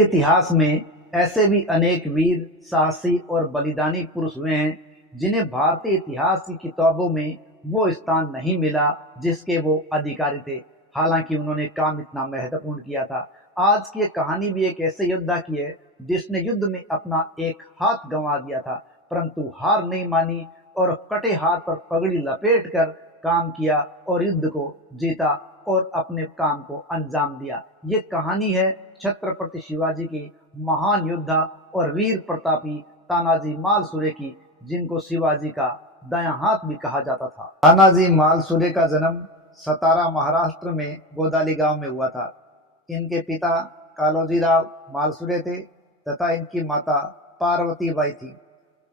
इतिहास में ऐसे भी अनेक वीर, साहसी और बलिदानी पुरुष हुए हैं जिन्हें भारतीय इतिहास की किताबों में वो स्थान नहीं मिला जिसके वो अधिकारी थे। हालांकि उन्होंने काम इतना महत्वपूर्ण किया था। आज की कहानी भी एक ऐसे योद्धा की है जिसने युद्ध में अपना एक हाथ गंवा दिया था, परंतु हार नहीं मानी और कटे हाथ पर पगड़ी लपेट कर काम किया और युद्ध को जीता और अपने काम को अंजाम दिया। ये कहानी है छत्रपति शिवाजी के महान योद्धा और वीर प्रतापी तानाजी मालसुरे की, जिनको शिवाजी का दायां हाथ भी कहा जाता था। तानाजी मालसुरे का जन्म सतारा महाराष्ट्र में गोदाली गांव में हुआ था। इनके पिता कालोजीराव मालसुरे थे तथा इनकी माता पार्वती बाई थी।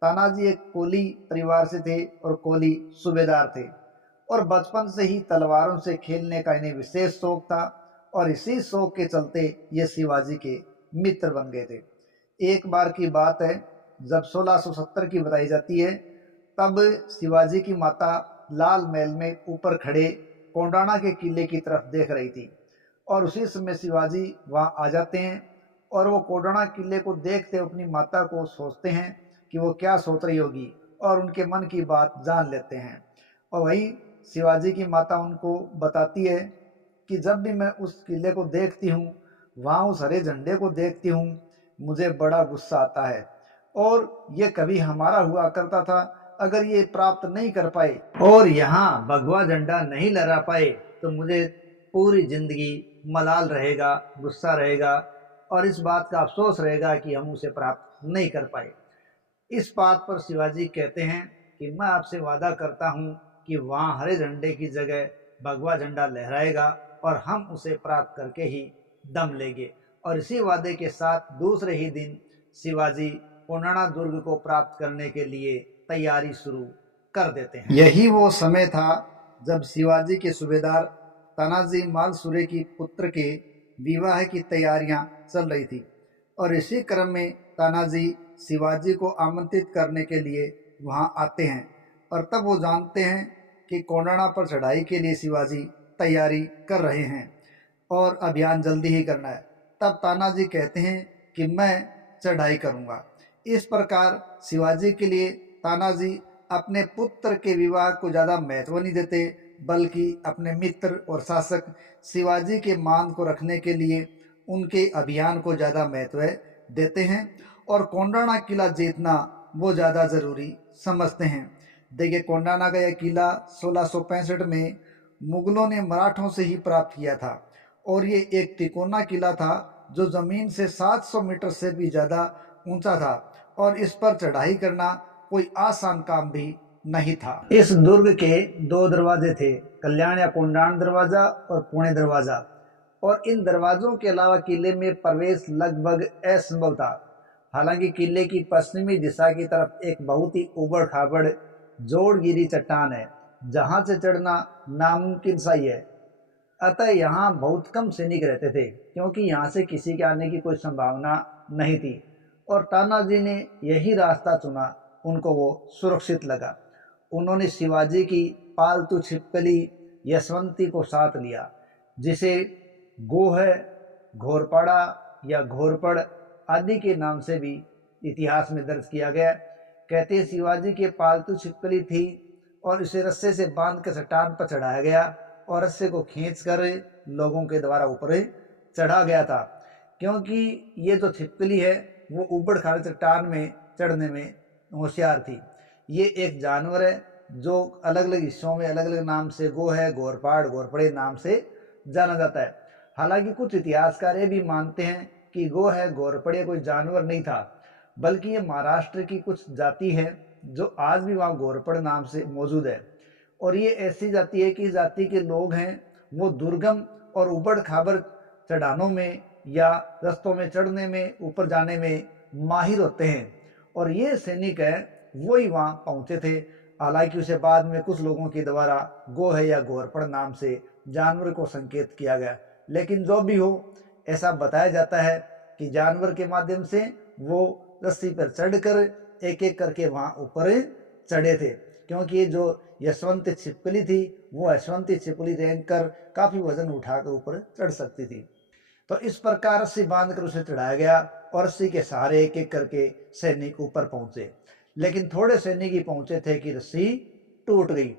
तानाजी एक कोली परिवार से थे और कोली सूबेदार थे और बचपन से ही तलवारों से खेलने का इन्हें विशेष शौक था और इसी शौक के चलते ये शिवाजी के मित्र बन गए थे। एक बार की बात है, जब 1670 की बताई जाती है, तब शिवाजी की माता लाल महल में ऊपर खड़े कोंडाणा के किले की तरफ देख रही थी और उसी समय शिवाजी वहां आ जाते हैं और वो कोंडाणा किले को देखते अपनी माता को सोचते हैं कि वो क्या सोच रही होगी और उनके मन की बात जान लेते हैं। और वही शिवाजी की माता उनको बताती है कि जब भी मैं उस किले को देखती हूँ, वहाँ उस हरे झंडे को देखती हूँ, मुझे बड़ा गुस्सा आता है और ये कभी हमारा हुआ करता था। अगर ये प्राप्त नहीं कर पाए और यहाँ भगवा झंडा नहीं लहरा पाए तो मुझे पूरी जिंदगी मलाल रहेगा, गुस्सा रहेगा और इस बात का अफसोस रहेगा कि हम उसे प्राप्त नहीं कर पाए। इस बात पर शिवाजी कहते हैं कि मैं आपसे वादा करता हूँ कि वहाँ हरे झंडे की जगह भगवा झंडा लहराएगा और हम उसे प्राप्त करके ही दम लेंगे। और इसी वादे के साथ दूसरे ही दिन शिवाजी कोंडाणा दुर्ग को प्राप्त करने के लिए तैयारी शुरू कर देते हैं। यही वो समय था जब शिवाजी के सूबेदार तानाजी मालसुरे की पुत्र के विवाह की तैयारियां चल रही थी और इसी क्रम में तानाजी शिवाजी को आमंत्रित करने के लिए वहां आते हैं और तब वो जानते हैं कि कोंडाणा पर चढ़ाई के लिए शिवाजी तैयारी कर रहे हैं और अभियान जल्दी ही करना है। तब तानाजी कहते हैं कि मैं चढ़ाई करूंगा। इस प्रकार शिवाजी के लिए तानाजी अपने पुत्र के विवाह को ज़्यादा महत्व नहीं देते, बल्कि अपने मित्र और शासक शिवाजी के मान को रखने के लिए उनके अभियान को ज़्यादा महत्व देते हैं और कोंडाणा किला जीतना वो ज़्यादा ज़रूरी समझते हैं। देखिए, कोंडाणा का यह किला 1665 में मुगलों ने मराठों से ही प्राप्त किया था और ये एक तिकोना किला था जो ज़मीन से 700 मीटर से भी ज़्यादा ऊंचा था और इस पर चढ़ाई करना कोई आसान काम भी नहीं था। इस दुर्ग के दो दरवाजे थे, कल्याण या कोंडाण दरवाजा और पुणे दरवाजा, और इन दरवाजों के अलावा किले में प्रवेश लगभग असंभव था। हालांकि किले की पश्चिमी दिशा की तरफ एक बहुत ही उबड़ खाबड़ जोड़गिरी चट्टान है जहां से चढ़ना नामुमकिन सा ही है। अतः यहाँ बहुत कम सैनिक रहते थे क्योंकि यहाँ से किसी के आने की कोई संभावना नहीं थी और तानाजी ने यही रास्ता चुना, उनको वो सुरक्षित लगा। उन्होंने शिवाजी की पालतू छिपकली यशवंती को साथ लिया, जिसे गोह, घोरपाड़ा या घोरपड़ आदि के नाम से भी इतिहास में दर्ज किया गया। कहते शिवाजी के पालतू छिपकली थी और इसे रस्से से बांध कर चट्टान पर चढ़ाया गया और रस्से को खींचकर लोगों के द्वारा ऊपर चढ़ा गया था, क्योंकि ये जो छिपकली है वो ऊबड़ खाबड़ चट्टान में चढ़ने में होशियार थी। ये एक जानवर है जो अलग अलग हिस्सों में अलग अलग नाम से गो है, घोरपाड़, घोरपड़े नाम से जाना जाता है। हालांकि कुछ इतिहासकार ये भी मानते हैं कि गो है, घोरपड़े कोई जानवर नहीं था, बल्कि ये महाराष्ट्र की कुछ जाति है जो आज भी वहाँ घोरपड़ नाम से मौजूद है। और ये ऐसी जाति है कि जाति के लोग हैं वो दुर्गम और उबड़ खाबड़ चढ़ानों में या रस्तों में चढ़ने में, ऊपर जाने में माहिर होते हैं और ये सैनिक है वो ही वहाँ पहुँचे थे। हालांकि उसे बाद में कुछ लोगों के द्वारा गो है या घोरपड़ नाम से जानवर को संकेत किया गया, लेकिन जो भी हो ऐसा बताया जाता है कि जानवर के माध्यम से वो रस्सी पर चढ़कर एक एक करके वहाँ ऊपर चढ़े थे, क्योंकि ये जो यशवंत छिपकली थी वो यशवंती छिपकली रेंग कर काफ़ी वजन उठाकर ऊपर चढ़ सकती थी। तो इस प्रकार रस्सी बांधकर उसे चढ़ाया गया और रस्सी के सहारे एक एक करके सैनिक ऊपर पहुंचे। लेकिन थोड़े सैनिक ही पहुंचे थे कि रस्सी टूट गई।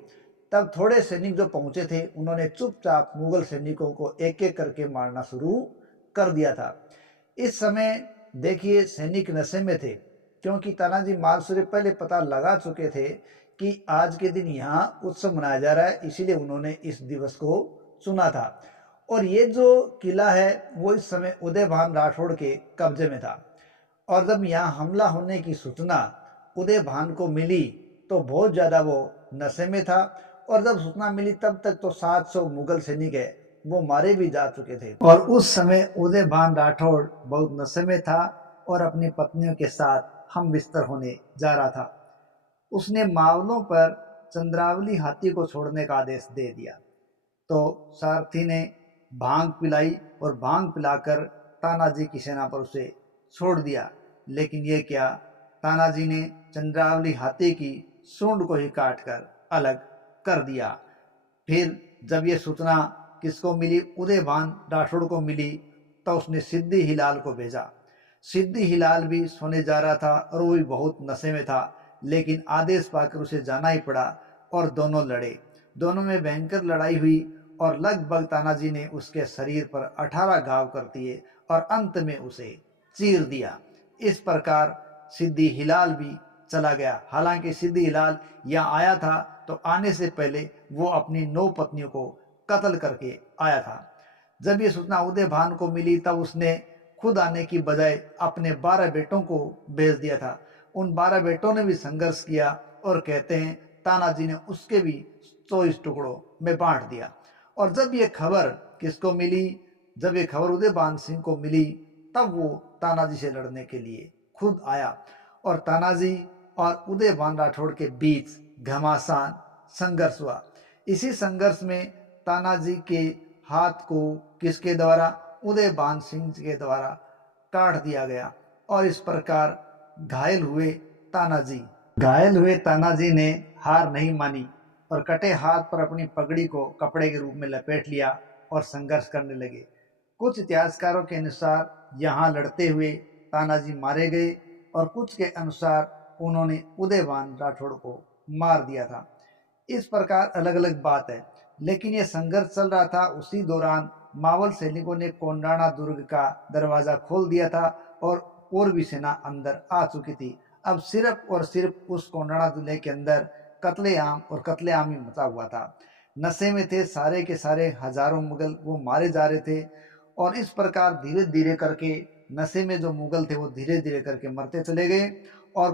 तब थोड़े सैनिक जो पहुंचे थे उन्होंने चुपचाप मुगल सैनिकों को एक एक करके मारना शुरू कर दिया था। इस समय देखिए सैनिक नशे में थे, क्योंकि तानाजी मालसुरे पहले पता लगा चुके थे कि आज के दिन यहाँ उत्सव मनाया जा रहा है, इसीलिए उन्होंने इस दिवस को चुना था। और ये जो किला है वो इस समय उदयभान राठौड़ के कब्जे में था। और जब यहाँ हमला होने की सूचना उदयभान को मिली तो बहुत ज़्यादा वो नशे में था। और जब सूचना मिली तब तक तो 700 मुगल सैनिक है वो मारे भी जा चुके थे। और उस समय उदयभान राठौड़ बहुत नशे में था और अपनी पत्नियों के साथ हम बिस्तर होने जा रहा था। उसने मावलों पर चंद्रावली हाथी को छोड़ने का आदेश दे दिया। तो सारथी ने भांग पिलाई और भांग पिलाकर तानाजी की सेना पर उसे छोड़ दिया। लेकिन ये क्या, तानाजी ने चंद्रावली हाथी की सूंड को ही काटकर अलग कर दिया। फिर जब ये सूचना किसको मिली, उदयभान राठौड़ को मिली, तो उसने सिद्दी हिलाल को भेजा। सिद्दी हिलाल भी सोने जा रहा था और वो भी बहुत नशे में था, लेकिन आदेश पाकर उसे जाना ही पड़ा और दोनों लड़े। दोनों में भयंकर लड़ाई हुई और लगभग तानाजी ने उसके शरीर पर 18 घाव कर दिए और अंत में उसे चीर दिया। इस प्रकार सिद्दी हिलाल भी चला गया। हालांकि सिद्दी हिलाल यहाँ आया था तो आने से पहले वो अपनी 9 पत्नियों को कत्ल करके आया था। जब ये सूचना उदयभान को मिली तब उसने खुद आने की बजाय अपने 12 बेटों को भेज दिया था। उन 12 बेटों ने भी संघर्ष किया और कहते हैं तानाजी ने उसके भी 24 टुकड़ों में बांट दिया। और जब ये खबर किसको मिली, जब ये खबर उदयभान सिंह को मिली तब वो तानाजी से लड़ने के लिए खुद आया और तानाजी और उदयभान राठौड़ के बीच घमासान संघर्ष हुआ। इसी संघर्ष में तानाजी के हाथ को किसके द्वारा, उदयभान सिंह के द्वारा काट दिया गया और इस प्रकार घायल हुए तानाजी ने हार नहीं मानी और कटे हाथ पर अपनी पगड़ी को कपड़े के रूप में लपेट लिया और संघर्ष करने लगे। कुछ इतिहासकारों के अनुसार यहाँ लड़ते हुए तानाजी मारे गए और कुछ के अनुसार उन्होंने उदयभान राठौड़ को मार दिया था। इस प्रकार अलग अलग बात है, लेकिन ये संघर्ष चल रहा था। उसी दौरान मावल सैनिकों ने कोंडाणा दुर्ग का दरवाजा खोल दिया था और भी सेना अंदर आ चुकी थी। अब सिर्फ और सिर्फ उस कोंडाणा दुर्ग के अंदर कत्लेआम ही मचा हुआ था। नशे में थे सारे के सारे, हजारों मुगल वो मारे जा रहे थे। और इस प्रकार धीरे धीरे करके नशे में जो मुगल थे वो धीरे धीरे करके मरते चले गए और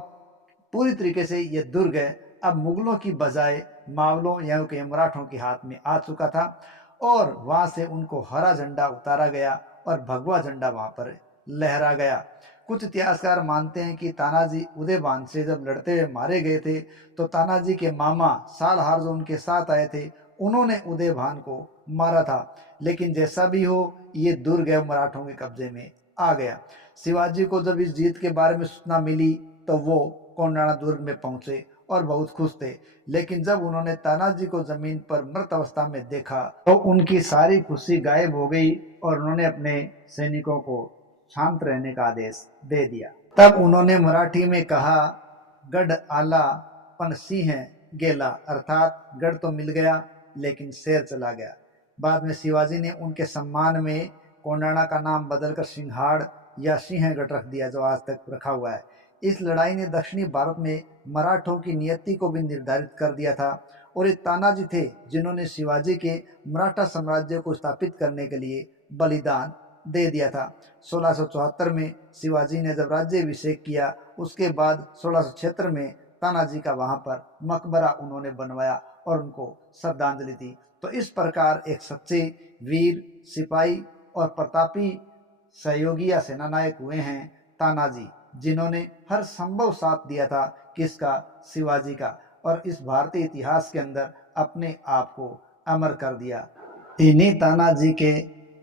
पूरी तरीके से ये दुर्ग है अब मुगलों की बजाय मावलों या के मराठों के हाथ में आ चुका था। और वहां से उनको हरा झंडा उतारा गया और भगवा झंडा वहां पर लहरा गया। कुछ इतिहासकार मानते हैं कि तानाजी उदयभान से जब लड़ते हुए मारे गए थे तो तानाजी के मामा सालहार जो उनके साथ आए थे उन्होंने उदयभान को मारा था। लेकिन जैसा भी हो ये दुर्ग मराठों के कब्जे में आ गया। शिवाजी को जब इस जीत के बारे में सूचना मिली तो वो कोंडाणा दुर्ग में पहुंचे और बहुत खुश थे। लेकिन जब उन्होंने तानाजी को जमीन पर मृत अवस्था में देखा तो उनकी सारी खुशी गायब हो गई और उन्होंने अपने सैनिकों को शांत रहने का आदेश दे दिया। तब उन्होंने मराठी में कहा, गढ़ आला पन सिंह गेला, अर्थात गढ़ तो मिल गया लेकिन शेर चला गया। बाद में शिवाजी ने उनके सम्मान में कोंडाणा का नाम बदलकर सिंहहाड़ या सिंहगढ़ रख दिया, जो आज तक रखा हुआ है। इस लड़ाई ने दक्षिणी भारत में मराठों की नियति को भी निर्धारित कर दिया था और ये तानाजी थे जिन्होंने शिवाजी के मराठा साम्राज्य को स्थापित करने के लिए बलिदान दे दिया था। 1674 में शिवाजी ने जब राज्याभिषेक किया उसके बाद 1676 में तानाजी का वहां पर मकबरा उन्होंने बनवाया और उनको श्रद्धांजलि दी। तो इस प्रकार एक सच्चे वीर सिपाही और प्रतापी सहयोगी या सेनानायक हुए हैं तानाजी, जिन्होंने हर संभव साथ दिया था किसका, शिवाजी का, और इस भारतीय इतिहास के अंदर अपने आप को अमर कर दिया। इन्हीं तानाजी के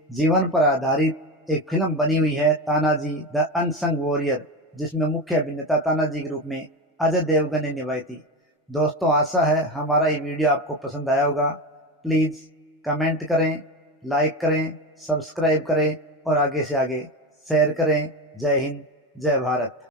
जीवन पर आधारित एक फिल्म बनी हुई है तानाजी द अनसंग वॉरियर, जिसमें मुख्य अभिनेता तानाजी के रूप में अजय देवगन ने निभाई थी। दोस्तों आशा है हमारा ये वीडियो आपको पसंद आया होगा। प्लीज़ कमेंट करें, लाइक करें, सब्सक्राइब करें और आगे से आगे शेयर करें। जय हिंद, जय भारत।